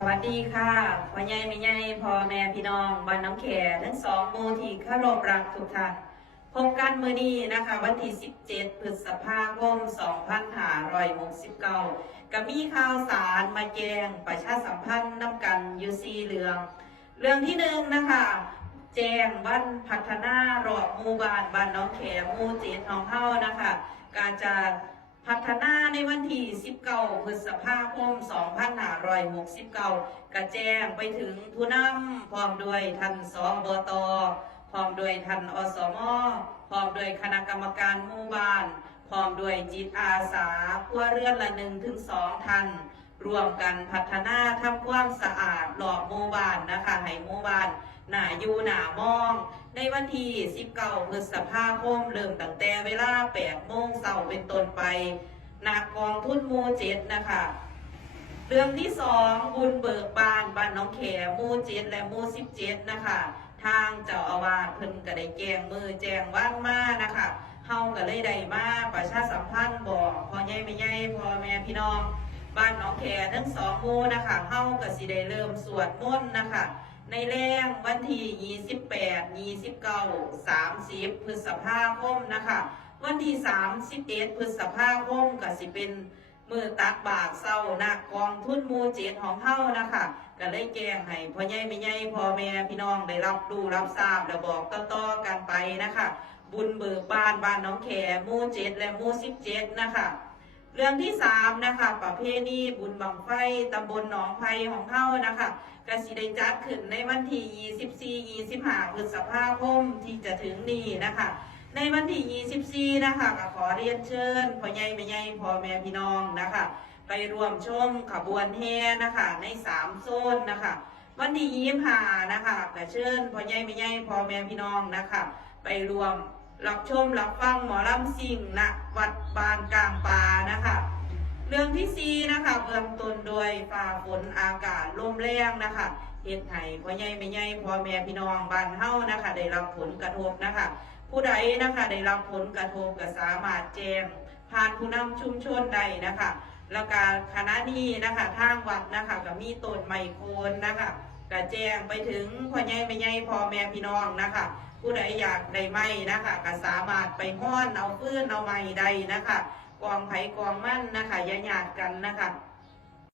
สวัสดีค่ะพ่อใหญ่แม่ใหญ่พ่อแม่พี่น้องบ้านน้องแขทั้งสองหมู่ที่เคารพรักทุกท่านพบกันมื้อนี้นะคะวันที่17 พฤษภาคม 2569ก็มีข่าวสารมาแจ้งประชาสัมพันธ์นำกันอยู่4เรื่องที่1นะคะแจ้งวันพัฒนารอบหมู่บ้านบ้านน้องแขหมู่7ของเฮานะคะการจะพัฒนาในวันที่19 พฤษภาคม 2569 กระแจ้งไปถึงผู้นำพร้อมด้วยท่านสบตพร้อมด้วยท่านอสมพร้อมด้วยคณะกรรมการหมู่บ้านพร้อมด้วยจิตอาสาครัวเรือนละ1 ถึง 2 ท่านรวมกันพัฒนาทำความสะอาดรอบหมู่บ้านนะคะให้หมู่บ้านหน้าอยู่หน้ามองในวันที่19 พฤษภาคมเริ่มตั้งแต่เวลา 8 โมงเช้าเป็นต้นไปณกองทุนหมู่7นะคะเรื่องที่2บุญเบิกบานบ้านน้องแขหมู่7และหมู่17นะคะทางเจ้าอาวาสเพิ่นก็ได้แจ้งมือแจ้งว่างมานะคะเฮาก็เลยได้มาประชาสัมพันธ์บอกพ่อใหญ่แม่ใหญ่พ่อแม่พี่น้องบ้านน้องแขทั้ง2หมู่นะคะเฮาก็สิได้เริ่มสวดมนต์นะคะในแรงวันที่28 29 30 พฤษภาคมนะคะวันที่31 พฤษภาคมก็สิเป็นมือตักบาตรเศร้านักกองทุนหมู่7ของเฮานะคะก็เลยแจ้งให้พ่อใหญ่แม่ใหญ่พ่อแม่พี่น้องได้รับรู้รับทราบและบอกต่อๆกันไปนะคะบุญเบิกบานบ้านน้องแขหมู่7และหมู่17นะคะเรื่องที่3นะคะประเพณีบุญบั้งไฟตำบลหนองไผ่ของเฮานะคะก็สิได้จัดขึ้นในวันที่24-25 พฤษภาคมที่จะถึงนี้นะคะในวันที่24นะคะก็ขอเรียนเชิญพ่อใหญ่แม่ใหญ่พ่อแม่พี่น้องนะคะไปร่วมชมขบวนแห่นะคะใน3โซนนะคะวันที่25นะคะก็เชิญพ่อใหญ่แม่ใหญ่พ่อแม่พี่น้องนะคะไปรวมรับชมรับฟังหมอลำซิ่งณวัดบานกลางป่านะคะเรื่องที่4นะคะเบื้องต้นโดยฝ่าฝนอากาศลมแรงนะคะเหตุให้พ่อใหญ่แม่ใหญ่พ่อแม่พี่น้องบ้านเฮานะคะได้รับผลกระทบนะคะผู้ใดนะคะได้รับผลกระทบก็สามารถแจ้งผ่านผู้นำชุมชนได้นะคะแล้วก็คณะนี้นะคะทางวัดนะคะก็มีต้นไม้โคนนะคะก็แจ้งไปถึงพ่อใหญ่แม่ใหญ่พ่อแม่พี่น้องนะคะผู้ใดอยากได้ไม้นะคะก็สามารถไปฮ้อนเอาฟืนเอาไม้ใดนะคะกองไผ่กองมั่นนะคะอย่าหยาดกันนะคะ